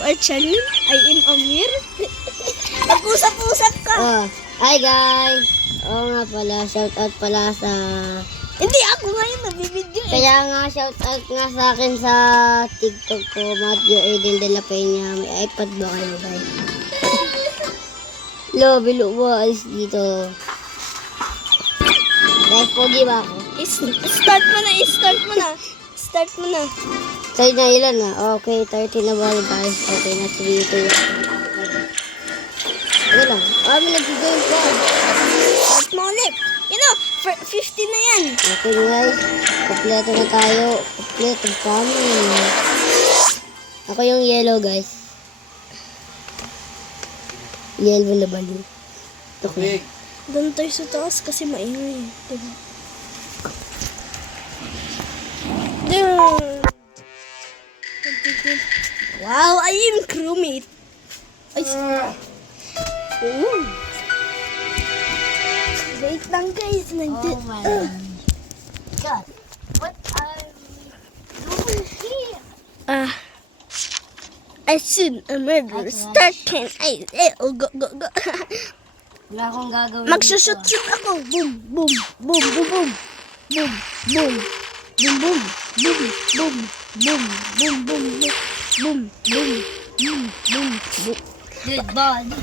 Our channel, I am Amir. Mag-usap-usap ka. Oh, hi guys. Oo nga pala, shout out pala sa... Hindi ako ngayon nabibidyo eh. Kaya nga, shout out nga sa akin sa TikTok ko, Matthew Aiden de la Peña. May iPad ba kayo guys? Lo, bilo ba? Alis dito. Guys, pogi ba ako? Start mo na. Sa'yo na ilan na? Okay, 30 na ba guys? Okay na, 3, 2, 1. Ano lang? May nag-game pa. Start mo ulit. 50 na yan. Okay guys, kompleto na tayo. Kompleto kami. Ako yung yellow guys. Yellow na bali. Okay. Doon tayo sa taas kasi maingay. Diba? Wow, I am crewmate. Ay, wait lang guys. Oh my God. What are we doing here? As soon a murder start can I go. Wala akong gagawin. Magsushoot ako. Boom, boom, boom, boom, boom. Boom, boom. Boom, boom. Boom, boom. Boom, boom, boom, boom. Boom, boom. Boom, boom, boom. Good body.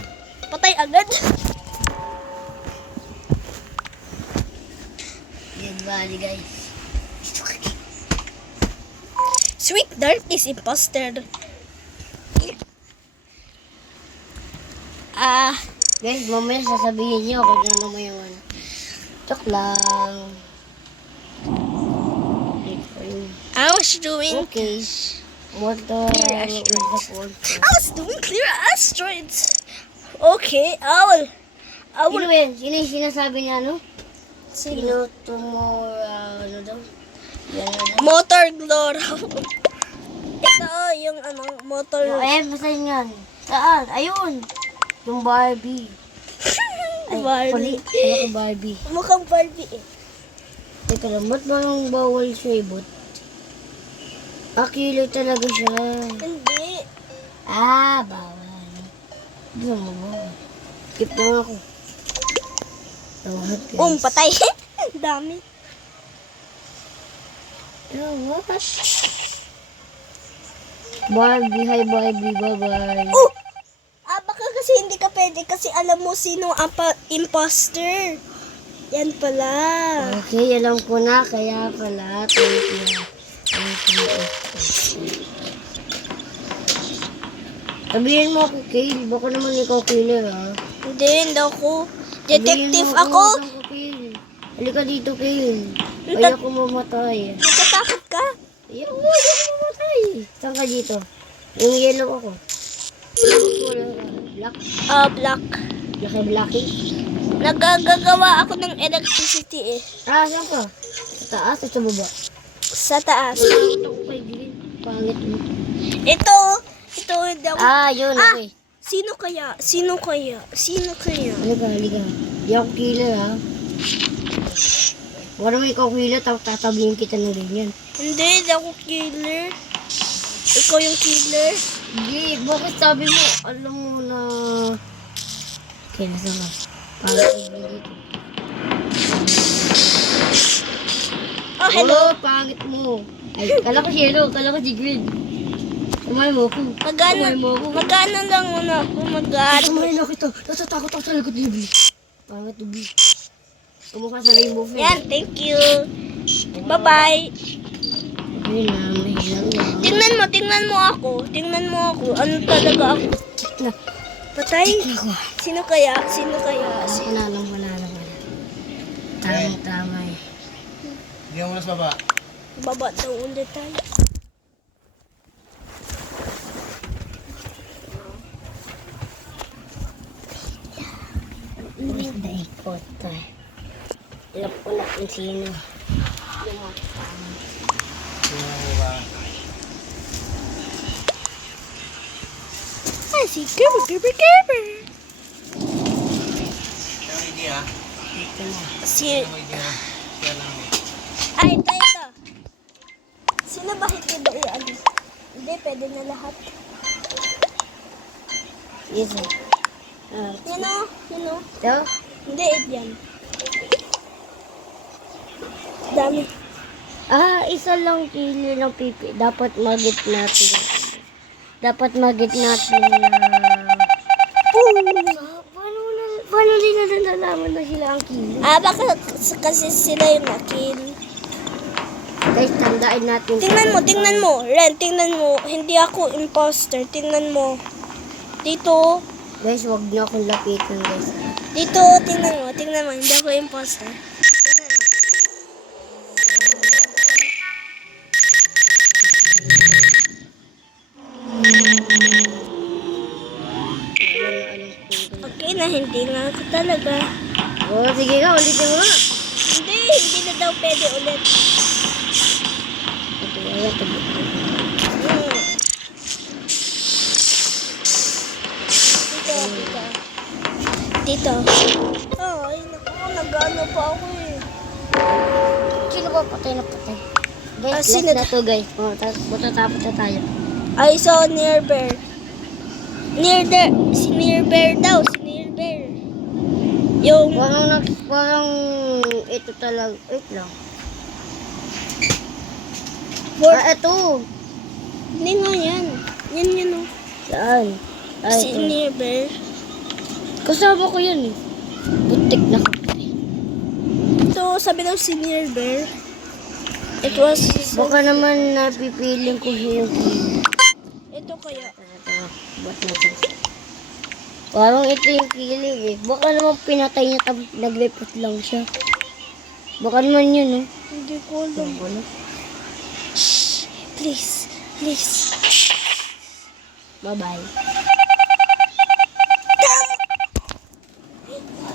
Patay agad. Good body guys. Sweet Dark is imposter. Guys, mamaya sasabihin niyo kung ano naman yung ano. Chok lang. Wait for you. I was doing Okay. Motor. I was doing clear asteroids. Okay, I will. Sino yan? Sino yung sinasabi niya, ano? Sino? Sino tomorrow, ano daw? Yan, ano? Motor Glora. Ito yung motor. Basta yun yan. Saan? Ayun. Yung Barbie. Ay, Barbie. Ano ko Barbie? Mukhang Barbie eh. Teka lang, ba't parang bawal siya ibot? Kilo talaga siya. Hindi. Bawal. Hindi mo bawal. Skip lang ako. Tawad guys. Patay. Dami. Tawad. Barbie, hi Barbie, bye-bye. Baka kasi hindi ka pwede kasi alam mo sino ang imposter. Yan pala. Okay, alam ko na. Kaya pala. Thank you. Sabihin mo ako, Kale. Baka naman ikaw killer, ha? Hindi ako. Detective Sabihin mo ako. Kale. Halika dito, Kale. Ayaw ko mamatay. Natatakot ka? Ayaw ko mamatay. Saan ka dito? Yung yellow ako. Black? Black. Blacky? Nagagawa ako ng electricity eh. Saan ka? Sa taas at sa baba? Sa taas. Pangit ako kay Green. Pangit mo. Ito daw. Yun, okay. Sino kaya? Halika. Di ako killer, ha? Wala naman ikaw killer, tatabihin kita ng ganyan. Hindi ako killer. Ikaw yung killer. Hindi, bakit sabi mo? Alam mo na... Okay, nasa ka. Pangit mo dito. Hello. Pangit mo. Ay, kala ko si Yellow, kala ko si Green. Kamay mo ako. Magano lang muna ako Kamay na kita. Natatakot ako sa likod ni B. Pangit to B. Kumukha sa rainbow face. Yan, thank you. Bye-bye. Okay na, mahilang yan. Tingnan mo ako. Ano talaga ako? Na, Patay. ako. Sino kaya? Alam ko na. Tama eh. Hindi mo nas baba. Baba daw ulit tayo. With the airport tayo. Alam ko na kung sino. Si Gerber. Yung idea. Ito na. Yung idea. Kaya lang. Ito. Sino ba hindi ba i-ano? Hindi, pwede na lahat. Isa. Yan o. Yan o. Ito? Hindi, yan. Dami. Isa lang kilo ng pipi. Dapat magit natin. Dapat magit natin na... Paano nila nalalaman na sila ang kilo? Baka kasi sila yung nakil. Guys, tandaan natin. Tingnan mo. Ren, tingnan mo. Hindi ako imposter. Tingnan mo. Dito. Guys, wag niyo akong lapitan, guys. Dito, tingnan mo. Hindi ako imposter. Tingnan mo. Okay na, hindi nga ako talaga. Oh, sige nga, ulitin mo nga. Hindi na daw pwede ulit. Ito, wala ito. Dito. Ay, naku, nag-ano pa ako eh. Sino ba patay na patay? Guys, last Sino na to, guys. Matatapos na tayo. I saw near bear. Si near bear daw, si near bear. Yung, Parang ito talaga. Wait lang. Ito. hindi nga yan. Yan o. Saan? Si near bear. Kasama ko yan eh. Butik na kapatid. So, sabi daw si near bear. It was, Baka naman napipiling ko siya yung kilo. ito kaya. Ba't natin? Parang ito yung kilig eh. Baka naman pinatay niya tapos naglipot lang siya. Baka naman yun eh. Hindi ko alam. Shh, please. Bye-bye.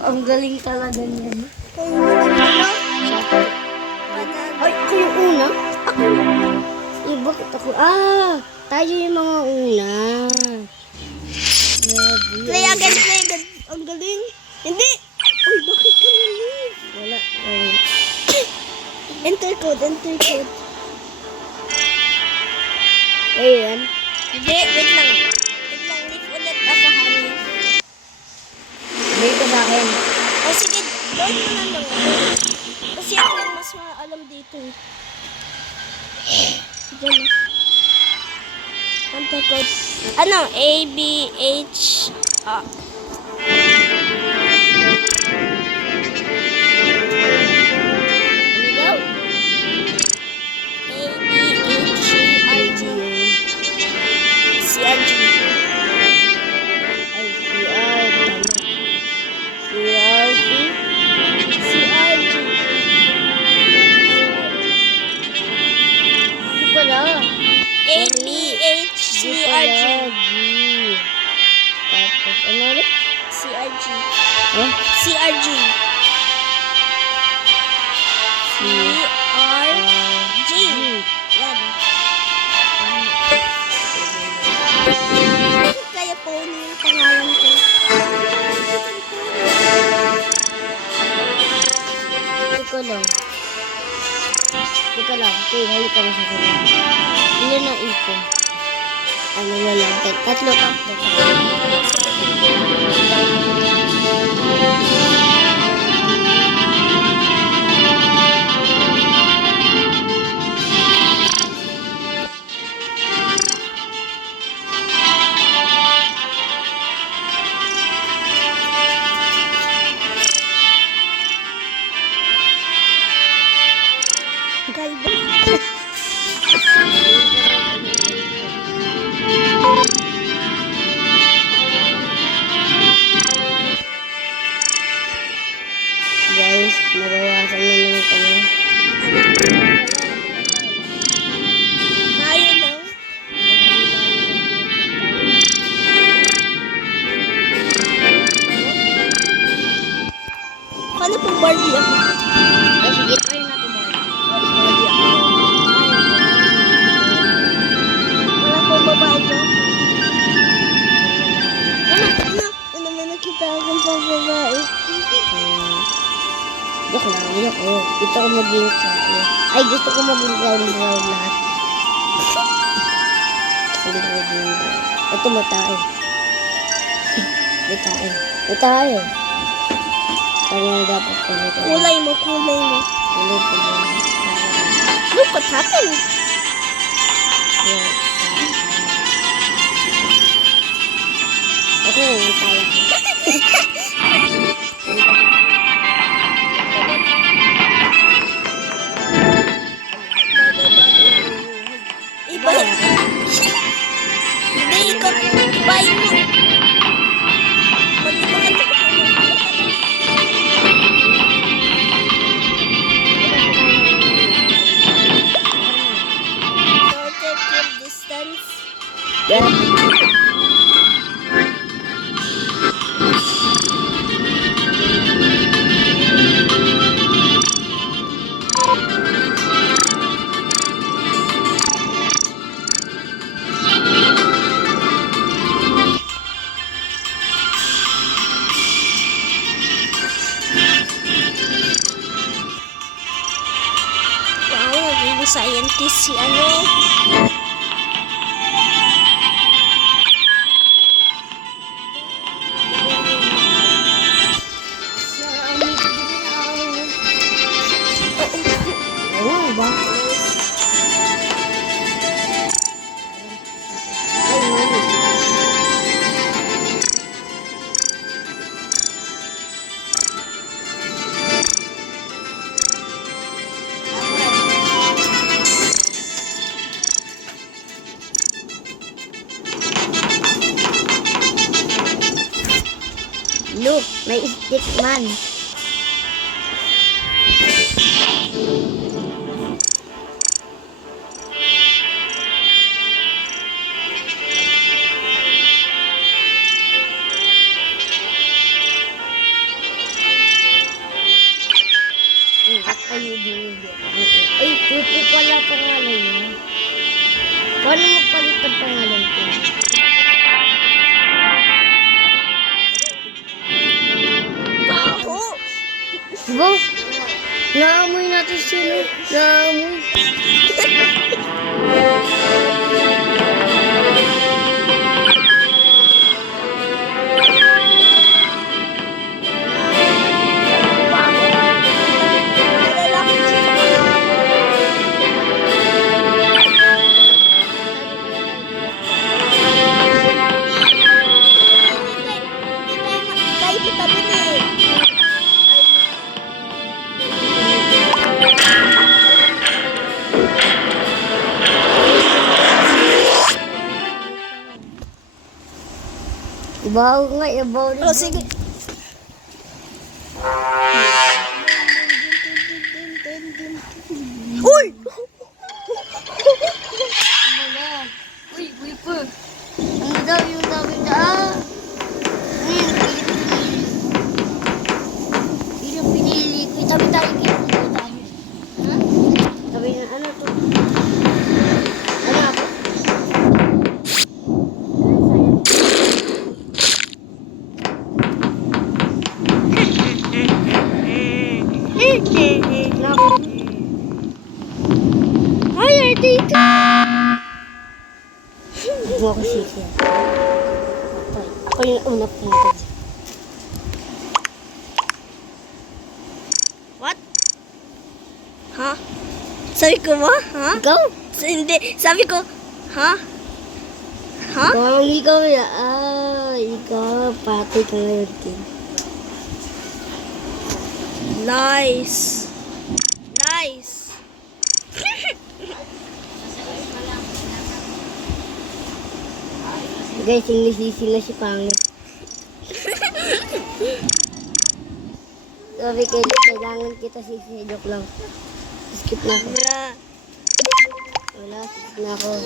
Ang galing talaga niyan. Kayo mo na. Ay, ako yung una? Ako yung una? Eh, bakit ako? Tayo yung mga una. Play again. Ang galing. Hindi. Uy, bakit ka na-leave? Wala. Enter code. Ayan. Hindi, wait lang. Leave ulit ako, honey. Bigay ko sa akin. Sige, doon mo na lang. Kasi ako yung mas maalam dito. Diyan na. Enter code. Ano? A, B, H, Ano daw? A, B, H, R, G. C, R, G. Ay, CR. Tama. CRC. C, R, G. Ito pala. A, B, H, C, R, G. Tapos, ano ulit? C, R, G. Huh? C, R, G. C, R, G. Yan. Kaya pony yung pangalan ko. Ito lang. Ito lang. Okay, halika mo sa sarili. Ilan ang ipon? Ano na lang? Tatlo. Galbo. Guys, nabawasan na naman kami. Tayo lang. Paano kung Barbie ako? Ay, sige, try natin ba? Sorry ako. Wala pong babae dyan. Ano may nakita akong pang babae. Joke lang, yun ako. Gusto ko maging tao. Ay, gusto ko maging brown lahat. Gusto ko maging brown. Ito mo tao. May tayo. May tayo. Kaya lang dapat ko nito. Kulay mo, kulay mo. Kulay ko ba? Look what happened. Yan. Okay, may tayo. Iba. Hindi, ikaw. Ibahin mo. Mag-ibahan mo. Shorter kill distance. Yan. Wow, naging scientist si ano. Oo, ba? Ay, mali. Look, may stick man. What are you doing here? Ay, puti pala pangalan niya. Paano mo palit ang pangalan ko? Baho. Diba? Naamoy natin sila. Naamoy. Kahit itabi na eh. Ibaw nga, ibaw rin. Oh, sige. Uy! Wala. Uy, Whipper. Ano daw yung sabi na, Yung pinili ko. Tabi tayo kito. Ha? Sabi na, ano to? Ano ako? Ay, Ardika! Hindi mo ako sisiya. Ako yung una pumunta dyan. What? Ha? Sabi ko mo? Ha? Ikaw? Hindi. Sabi ko, ha? Ha? Parang ikaw ya. Ikaw. Patay ka ngayon, King. Nice. Nice. Guys, singisisi na si Pangit. Sabi kayo, kailangan kita sisi. Joke lang. Skip na ako. Wala. Wala, skip na ako.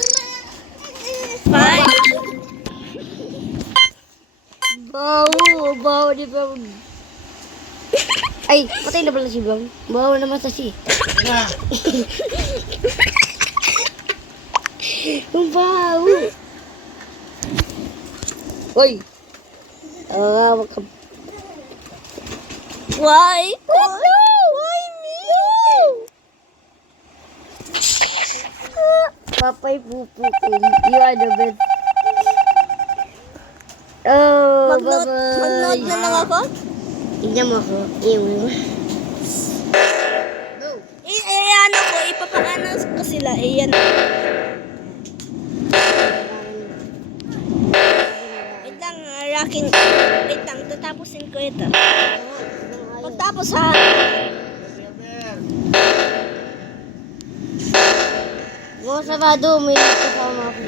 Fine. Bawo di ba? Ay, patay na pala si Bang. Bawo naman sa si. Na. Ang bawo. Uy. Wag ka. Why? Why me? Papay pupukin. You are the best. Oh. Mag-note na lang ako? Tignan mo ako. Iyon. Ano ko, ipapaano ko sila. Ayan. Wait lang, rocking. Wait lang, tatapusin ko ito. Pagtapos ha. Mga sarado, may kasama ako.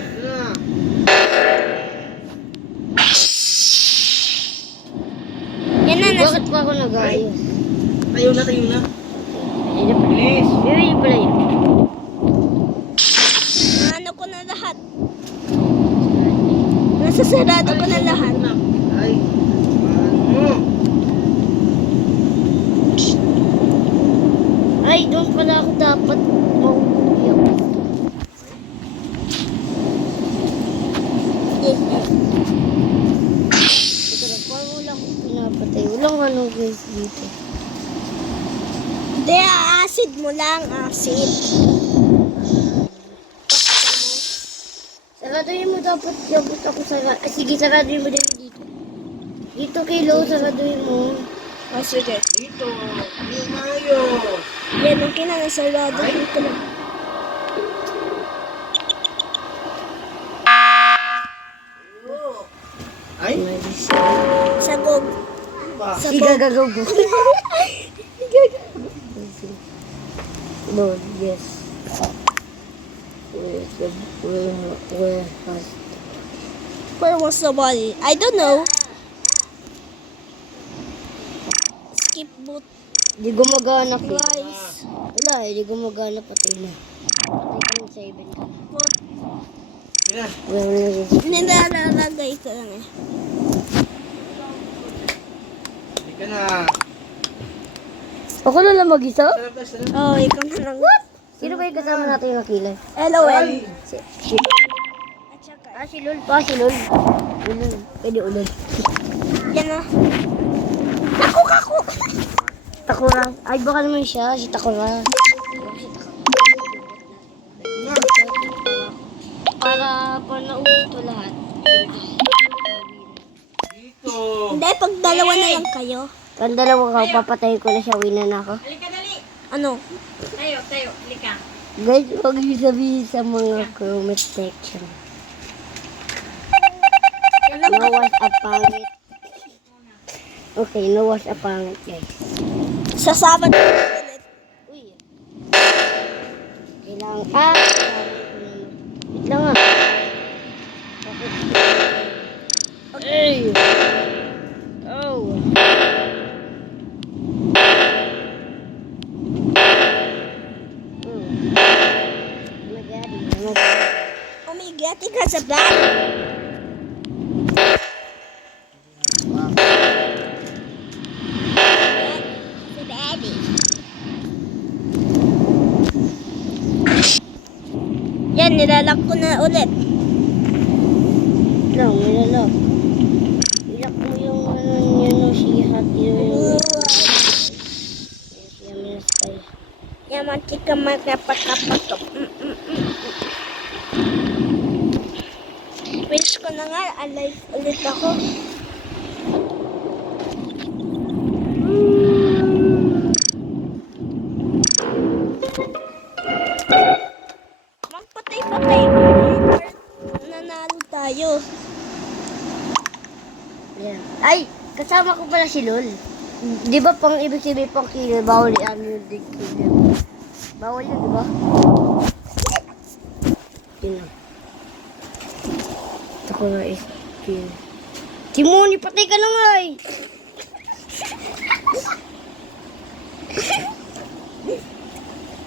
Yan na, Bakit pa ako nag-ayos? Tayo na, tayo na. Ayun na pala. Bilis. Ayun pala yun. ano ko na lahat. Nasasarado ko na lahat. Ay. Ano? Ay, doon pala ako dapat mahuhuli ako. Teka lang, parang wala akong pinapatay. Walang ano guys dito. Hindi, acid mo lang, acid. Saraduhin mo dapat. Dapat ako sarado. Ah, sige, saraduhin mo din dito. Dito kilo, saraduhin mo. Oh, sige. Dito. Hindi maayos. Yan, okay na, nasarado dito lang. Ay. Sagog. Ba? Igagagaw ko. No, yes. Where has... Where was the body? I don't know. Skip boot, Di gumagana ko. guys. Wala eh, di gumagana pati na. Patay ka ng 7 ka. Sina. Wala na rin. Nilalagay ko lang eh. Hindi ka na. Ako na lang mag-isa? Sarap na, sarap. Oh, ikaw na lang. What? Sino ba yung kasama natin yung kilay? LOL. Ay. Si... At saka, Ah, si Lul pa, si Lul. Ulol. Pwede ulol. yan na. Kaku! Takura. Ay, baka naman siya, si Takura. Para panaulit to lahat. Dito. Hindi, pag dalawa na lang kayo. Ang dalawa ka, papatayin ko na siya, win na ako. Ano? Guys, huwag niyo sabihin sa mga comment section. No was a pangit. Okay, no was a pangit, guys. Sa Sabado ulit. Uy. Kailangan, wait lang ah. Hey! Oh! Umigati ka sa bag. Si Daddy. Yan, nilalak ko na ulit. Lang, nilalak. Ilak mo yung ano yun, no, sihat yun. Siya minastay. Yaman chika magkapakapatok. Wish ko na nga, alive ulit ako. Magpatay-patay. Nanalo tayo. Yan. Ay, kasama ko pala si Lol. Di ba pang ibig sabihin pang killer, bawal yan yung dig killer. Bawal yun, di ba? Yun lang. Ito ko na is kill. Timoni, patay ka na nga eh!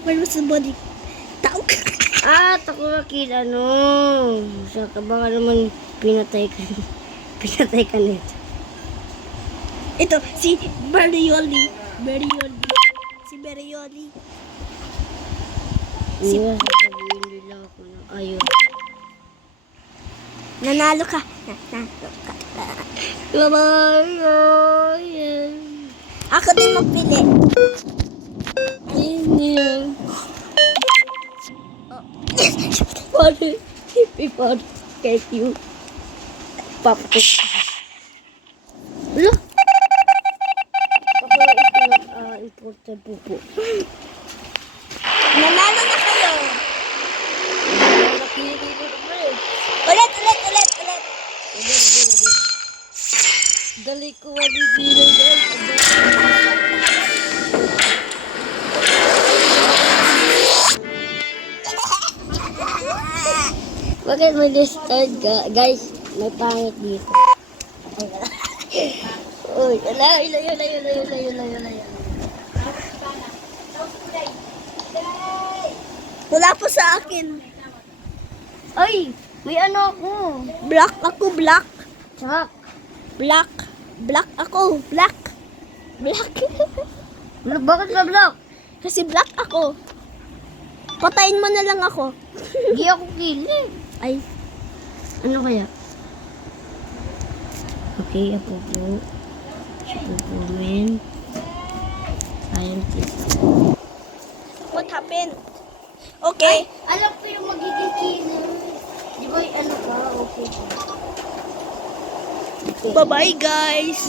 Where was the body? Tao ka. Ah, Takura kill, ano? Saka baka naman pinatay ka. Pinatay ka nito. Ito, si Berioli. Si Berioli. Hindi ba sasabihin nila ako na ayun. Nanalo ka. Nanalo ka. Ako din magpili. Ayun. Paano? Paano? Thank you. Papatay. Wala. Baka important po. Nanalo na kayo. Nakili dito pre. Ulit. Dali ko walibilang guys. Bakit may discard ka? Guys, may pangit dito. Uy, layo. Wala po sa akin. Ay, may ano ako. Black ako, black. Chak. Black. Black ako, black. Bakit ka block? Kasi black ako. Patayin mo na lang ako. Hindi ako kilig. Ay, Ano kaya? Okay, ako po. Superwoman. Scientist. what happened? Okay. Alam ko yung magiging killer. Di ba yung ano ka? Okay. Okay. Bye-bye, guys.